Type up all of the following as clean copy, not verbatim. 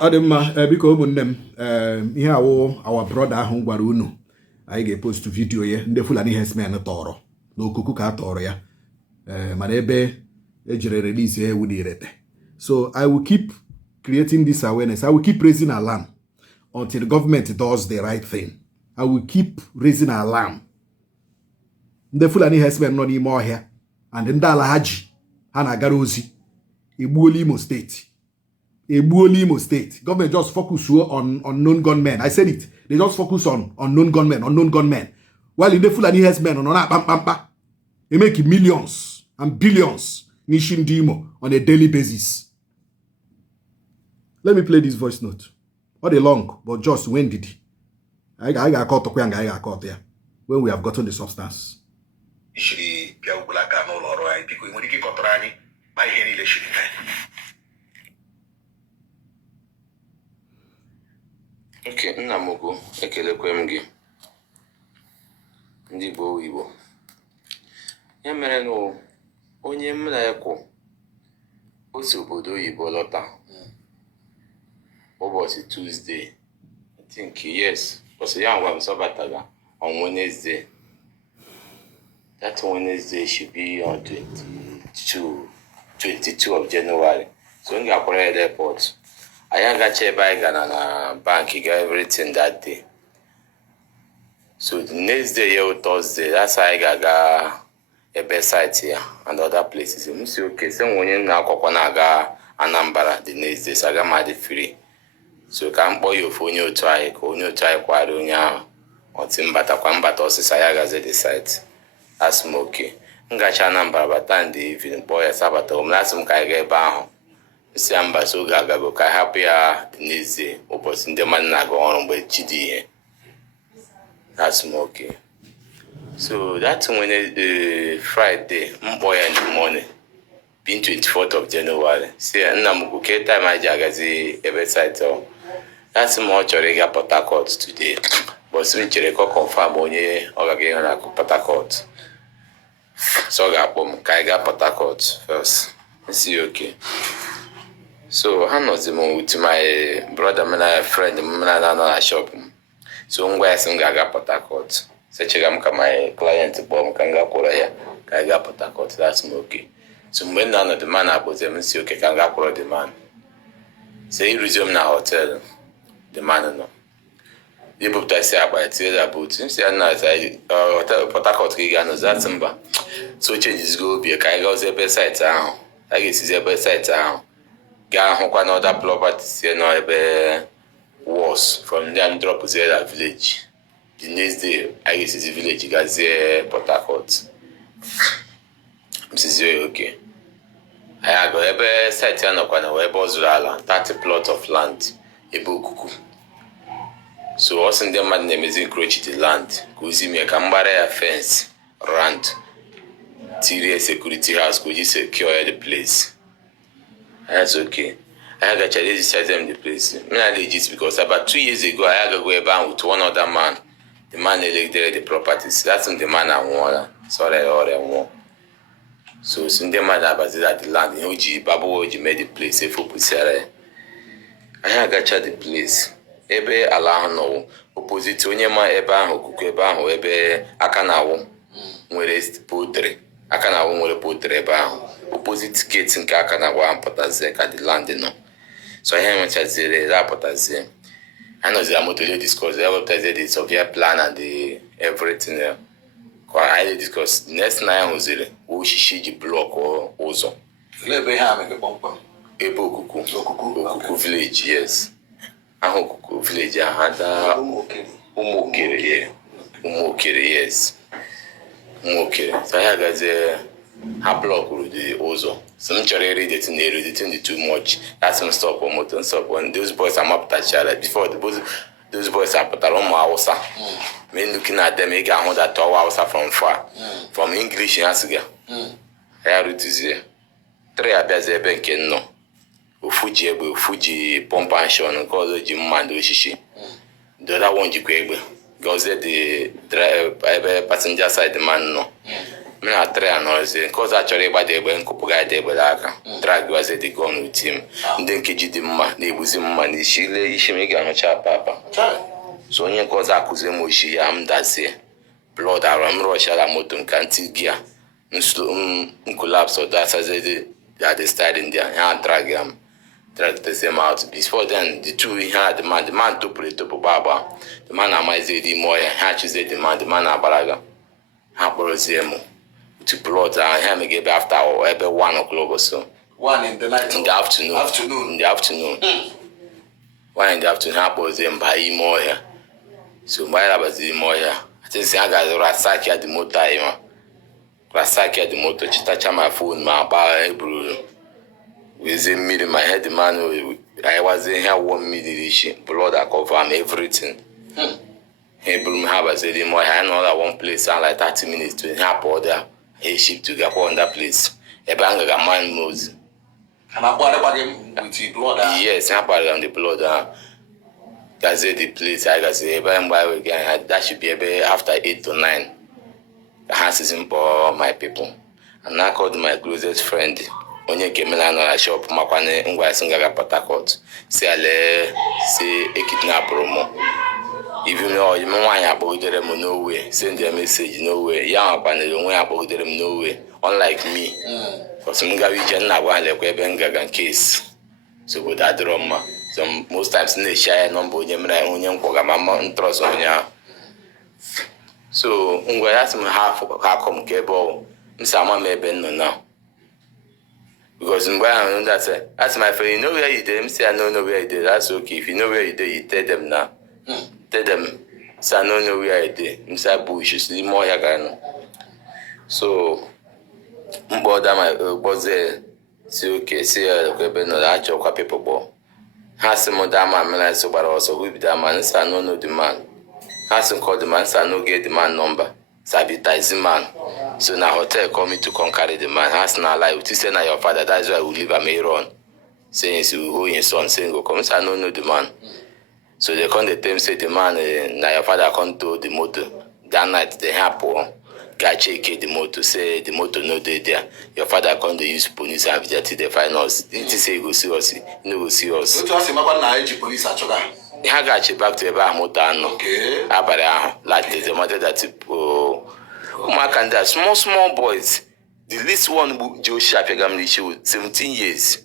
Adema, because here our brother who gwara unu I get post video ye ndị Fulani herdsmen tọrọ na Okuku ka tọrọ ya mana ebe ejire release here with Irete. So I will keep creating this awareness. I will keep raising alarm until the government does the right thing. I will keep raising alarm. The Fulani herdsmen nọ n'ime ọhịa and ndị ala ha ji ha na-agara ozi egbuola Imo State. Imo State. Government just focus on unknown gunmen. I said it. They just focus on unknown gunmen. While in the Fulani herdsmen they make millions and billions in Imo on a daily basis. Let me play this voice note. Not a long, but just when did he? I got caught there when we have gotten the substance. Okay, nna mogo ekelekwe m gị ndị Igbo Igbo ya mere na onye m na-ekwu otu obodo oyibo lọta ụbọchị Tuesday, I think yes, because ya ngwa m sọbataga on Wednesday. That Wednesday should be on 22 of January. So I'm going to the airport. I got checked by Ghana bank, he got everything that day. So the next day, Thursday, that's how I got a best site here and other places. I'm say okay, so when you now go Anambra the next day, so I got my free. So can boy you phone you try kwarunya or timbata kwambata or sayaga the site. That's okay. Ngacha Anambra batandi even boy sabata umlasum kaige baho. Samba so gaga ka happy Denise opposite the man na go on with GD. That's okay. So that's when Friday, boy in the morning, being 24th of January. See, Namuku time I jagazi every site. That's more Chorega Port Harcourt today. But soon Chereko confirm onye or again on Port Harcourt. So Gapom Kaiga Port Harcourt first. See, okay. So I know with my brother, my friend, my shop. So I'm going to go Port Harcourt. So my client bomb can go here. Kaiga Port Harcourt. That's okay. So when none of the man about them, see okay, can go the man. So he resume na hotel. The man no. The book that say about it about him. Say na say hotel Port Harcourt kiga no that simba. So changes go be Kaiga was the best site town. I guess is the best site town. Ga hokwa na other properties here no ebe was from them drop there village. The next day I guess is the village gaze Port Harcourt. This is okay. I go ebe site ya no kwa na ebe ozurala 30 plot of land ebe Okuku. So us in them man name is encroach the land. Kuzi me ka mbara ya fence rand. Tiria security house could secure the place. That's okay. I got to decide them the place. I legit because about 2 years ago I had to go about with one other man. The man elected the properties. That's the man I want. Sorry, all I want. So since the man that the land in Oji, Babu Oji made the place for Pusere. I had got the place. Ebe Alano opposite Onyema Eba Okuku Eba Ebe Akanawo. Where is poultry? Akanawo nwere poultry ebe ahụ. Opposite gate nke Akanawo ampụtazie ka the land no. So I nwechazire rapụtazie. I know the motor discuss. They have the severe plan and the everything. I discuss next night was it Ushishiji block or Ozo. Okuku village, yes. Okuku village. I had Umokere, yes. Umokere. So I had a block with the Ozo. Some cherry editing too much. That's some stop or motor stop. When those boys are up that child before those boys are put around my house. Me looking at them, make a that house from far. From English in Asiga. I have to see. 3 Abia bank no. Fuji pump and shone call the Jim Mando Shishi. The other one you quake. Goes the driver passenger side the man no. m na-atara ya n'ọzie nke ọzọ achọrọ ịgbada egbe nkụpụga dị egbe aka drag waze dị gon uti m ndị nkeji dị mma na-egbuzi mma n'isi ile isi m ị ga-ahụcha apa so onye nke ọzọ akụzie m oshi ya m dazie blood arụ m rọchara moto nka ntị gia collapse dasazie the steering there ya drag ya m drag the same out before then the two had the man topụrụ etopụ gbagba the man amaghịzi ime ọhịa ha chụzie the man na-agbaraga ha kpọrọzie m to blood ha mega ebe after ebe 1 o'clock or so 1 in the night in the afternoon in the afternoon 1 in the afternoon ha kpọrọzie m baa ime ọhịa so mgbe anyị rabaziri ime ọhịa atịsị ha ga-azụ rasaki ya dị moto anyị ma rasaki ya dị moto chịtacha ma fon ma akpa eburu wezie mmiri ma ihe dị mmanụ anyị wazie ihe awụọ mmiri isi blood cover m everything ha eburu m ha baziri ime ọhịa anyị nọla one place and like 30 minutes to ha pụọ there ha ship to gakwa on that place ebe a gaga man m ozi yes ha kparịra m the blood ha gazie the place anyị gazie ebe mgbe anyị wege ha that should be ebe after 8 to 9 ha sizi mkpọ my people and I called my closest friend onye nke mena nọ na shop makwana ngwa isi ngaga Port Harcourt si ale si ekidnapụrụ m even though nwaanyị akpọgidere m n'owe send a message n'owe ya makwanere onwe ya akpọgidere m n'owe unlike me because m gawa ije nna gwa ha lekwa ebe ngaga case so obodo adịrọ mma so most times na-echi anya nọmba onye mere onye nkwọga ma ntrọs onye ahụ so ngwa ya sị m ha akọ m ka ebe ọ m si ama m ebe nọ na because mgbe ahụ that's my friend, you know where you did. Say I don't know where you did. That's okay. If you know where you did, you tell them now. Tell them. Say I don't know where you did. Say bush. You see more here, so mboda my boze. Say okay. Say okay. No, that joke a people bo. Has some other man. Me like so, but also who be that man? Say I don't know the man. Has some call the man. Say I no get the man number. Sabotage the man. So now hotel call me to come carry the man. Has not lie. You say now your father. That's why we leave a may run. Saying you who your son saying go come. So I don't know the man. So they come the time say the man. Now your father come to the motor. That night they happen. Guy check the motor. Say the motor no dey there. Your father come to use police and vigilante. They find us. Didn't say you go see us. You no go see us. So to ask him about na police achoga. Ha ga-achị back to ebe ahụ moto anọ abalị ahụ like the mother that ụmụaka ndị a small boys the least one bụ Joshi apịaga m n'ichi 17 years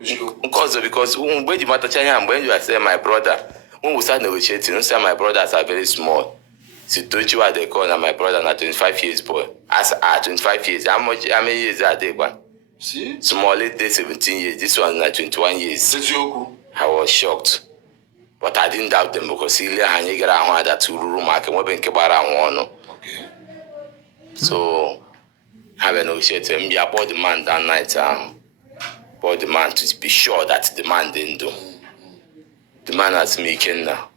nke ọzọ because mgbe eji matacha ihe mgbe eji say my brother when start negotiating say my brothers are very small si tochiwa they call na my brother na 25 years boy as 25 years how many years are they gba small late 17 years this one na 21 years I was shocked. But I didn't doubt them because ile anyị gara ahụ that ruru maka nwebe nke gbara ahụ ọnụ. So have a negotiate me about the man that night for the man to be sure that the man didn't do. The man has me now.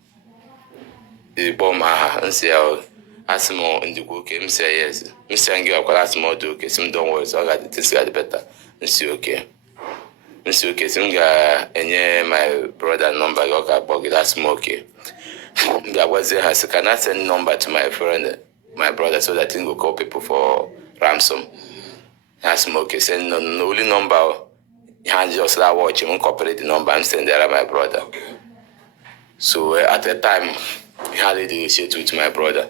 The bomb and say asimo ndiko okay me say yes. Me say ngi akwala asimo do okay sim don't worry so got this got better. Me say okay. Mr. Okay, so enye my brother number go ka bog that's okay. That was there has can I send number to my friend, my brother, so that he go call people for ransom. That's okay. Send no only number. He just that watch him cooperate the number and send there my brother. So at the time, he had a negotiate with my brother.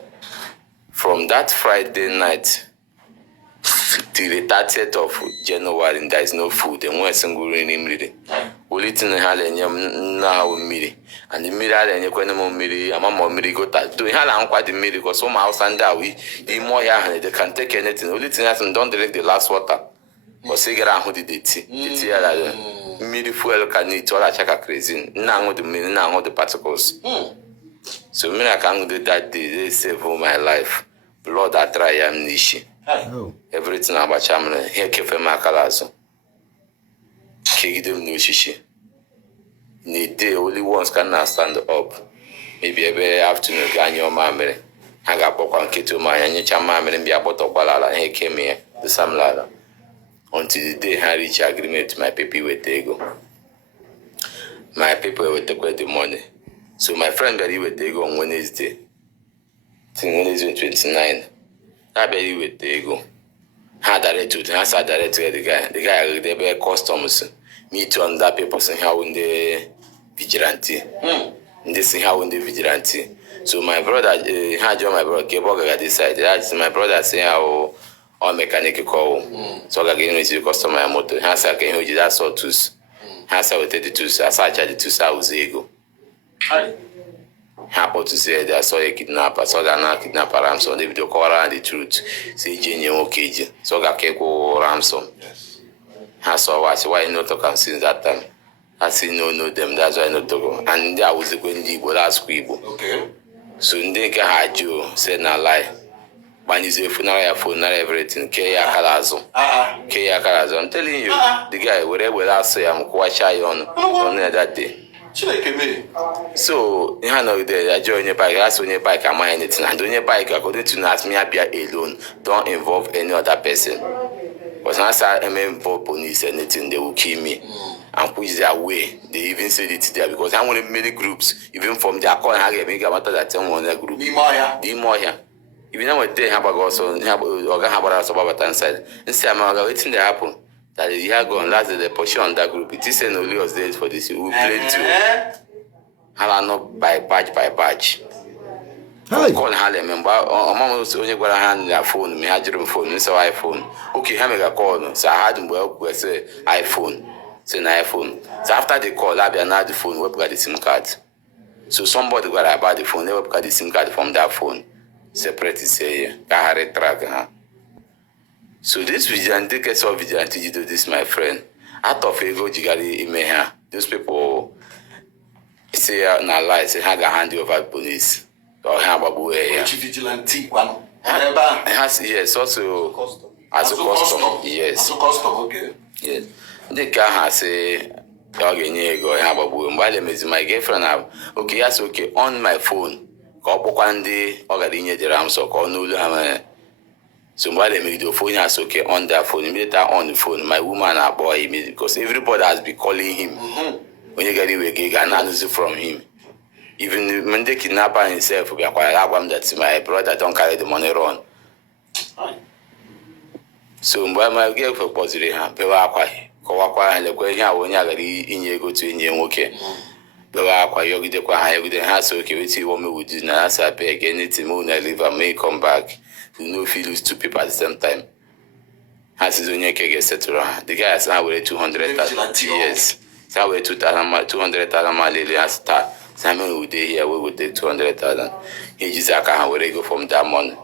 From that Friday night till the 30th of January, there is no food. And one single rainy. We lit in the hall and now miri. And the mirror and you can miri, a mamma miri go to hell quite the miri because some house and that we more they can take anything. We lit in us and don't drink the last water. Or cigarette who did it. Miri fuel can eat all that chaka crazy. Now the miri, now the particles. So me I can't do that day. They save my life. Blood I try amnesia. Everything about Chamberlain, here kefe makalazo. Kigidum no shishi. Need day only once can now stand up. Maybe every afternoon, Ganyo Mamre. I got Pokwan Kitu, my and your chamberlain and be about to Balala, he came here, the Sam Lala. Until the day I reach agreement to my people with Tego. My people will take away the money. So my friend Barry with Tego on Wednesday. Wednesday 29. I bet you with Tego. How direct with how direct the guy. The guy they be customs meet to other people saying how in the vigilante. This is how in the vigilante. So my brother had my brother Keboga decided that's my brother saying how all mechanic call. So I get to customer motor. Has I can use that sort tools. Has I take the tools. As I charge the 2,000 ago. Happen to say that I saw a kidnapper, so that now kidnapper ransom. They will call around the truth. Say Jenny okay, so I can go ransom. Yes. I saw why not to come since that time. I say no them. That's why not to go. And there was going to IGBO last IGBO. Okay. So they can hide you. Said na lie. When you say funeral, everything. Kaya Kalazo. I'm telling you, the guy whatever I say, I'm quite shy on that day. So, you know, I join your bike, that's when your bike, I'm anything. And on your bike, according to us, me, Abia alone, don't involve any other person. But once I am involved police anything, they will kill me. And push their way. They even said it there because I want many groups, even from their call, I get a matter that tell one group. The more here. Even now, they have also have about inside. And say, I'm waiting to happen. That the year gone last the portion on that group. It is an only was days for this. We play too. Hala not by badge. Call Harlem and Mama was only got a hand their phone, me had your phone, so iPhone. Okay, I make a call. So I had him well say iPhone. Say an iPhone. So after the call, I be another phone, we got the SIM card. So somebody got about the phone, they got the SIM card from that phone. Separate say carry track. So this vigilante case of vigilante you do this, my friend. Out of ego jigari imeha. Those people say na lie, say how hand over police. Or how babu Which vigilante one? Has yes, also as a custom. Yes. As a custom, okay. Yes. The car has say go how babu. While my girlfriend have okay, yes, okay, on my phone. Call Pokandi or the Rams or call Nulu. So while they make the phone has okay on that phone, immediately on the phone, my woman and boy immediately because everybody has been calling him. When you get away, gig and answer from him. Even when the kidnapper himself will be acquired album that my brother don't carry the money run. So while my girl for positive Pewa and the question when you in you go to Indian okay. Pewa you get the house okay, we see what we would do now. I pay again it's moon I leave and may come back. You know if you lose two people at the same time. Has his own get settled. The guy has now 200,000. Yes. So we 200,000 lily has start. Simon would here we would take 200,000. He just can't where they go from that money.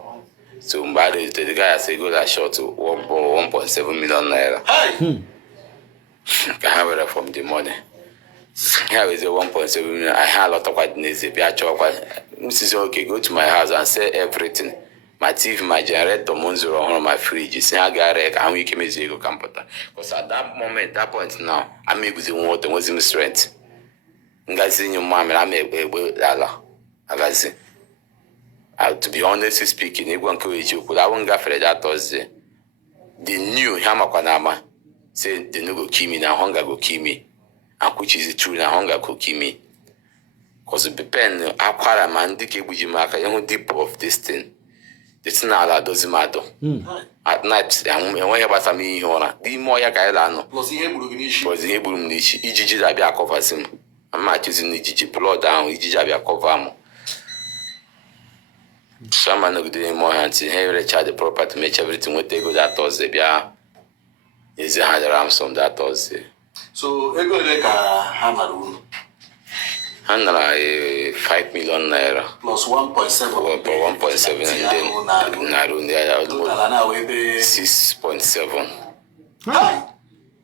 So the guy has a good short to 1.7 million naira. Can have it from the money. Here is a 1.7 million. I had a lot of whiteness. This is okay. Go to my house and say everything. My TV, my generator, Monzoro, on my fridge. See, I got it. And we came to go computer. Because at that moment, that point now, I make with the water, was in strength. Guys, in your mom, I make a dollar. I got see. To be honest speaking, if one could you could I won't go for that Thursday. The new Hamakanama said the no go kill me, now hunger go kill me. And which is true, now hunger go kill me. Because the pen, Aquara man, the Kibujimaka, young deep of this thing. It's not that doesn't matter. At night, and when you pass me honor, the more Yakailano was the able to EGG Abia covers him. I'm not using EGG blood down, EGG Abia cover. Someone who did more hands, he recharge the property to make everything what they go that Thursday. Is a hundred ransom that Thursday. So, I go like a hammer. 5 million naira Plus 1.7. 1.7 and then Narun there 6.7.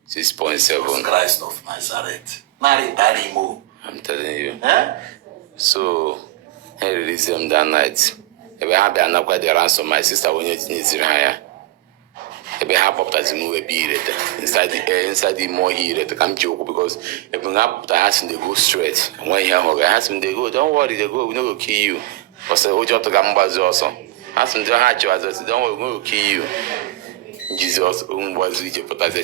6.7. Christ of Nazareth. Irete Imo. I'm telling you. So I released them that night. If I have been quite the ransom, my sister when you need to hire. If I have up that move inside the more here to come joke because if we have the house they go straight and when you have a house they go, don't worry, they go, we no go kill you. Because the whole job to come back also. As don't hurt you as don't worry, we will kill you. Jesus was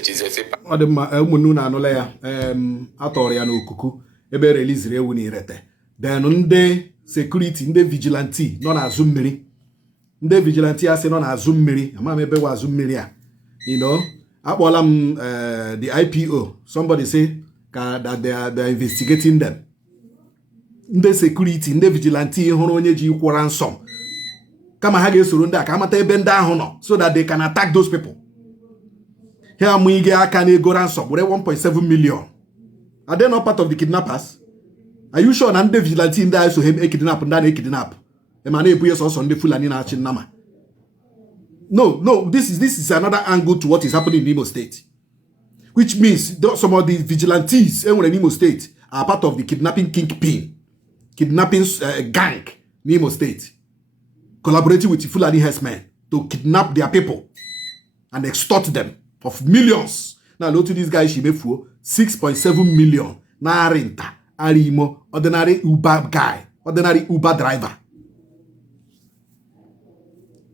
Jesus. Odema umunu na anole ya atọrọ ya n'Okuku ebe release ewu ni Irete. Then ndị security, ndị vigilante nọ n'azụ mmiri. Ndị vigilante asị nọ n'azụ mmiri, ama m ebe wa azụ mmiri a. you know, the IPO, somebody say that they are investigating them. The security, the vigilante, ransom. Kama hage surunda, kama te benda hono, so that they can attack those people. Here Muige Akane go ransom, 1.7 million. Are they not part of the kidnappers? Are you sure that the vigilante in there so him a kidnap and then a kidnap? Emane Puyas also on the Fulani Nachin Nama. No, this is another angle to what is happening in Imo State. Which means some of the vigilantes in Imo State are part of the kidnapping kingpin, kidnapping gang in Imo State, collaborating with the Fulani herdsmen to kidnap their people and extort them of millions. Now, look to this guy, she made for 6.7 million. Narenta, Arimo, ordinary Uber guy, ordinary Uber driver.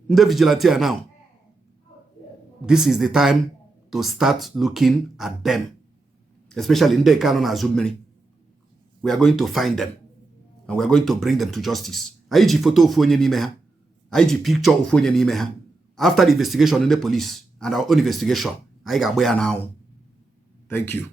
The vigilante now. This is the time to start looking at them, especially in the canon Azumini. We are going to find them and we are going to bring them to justice. IG photo of Nimeha, IG picture of Nimeha. After the investigation in the police and our own investigation, I got where now. Thank you.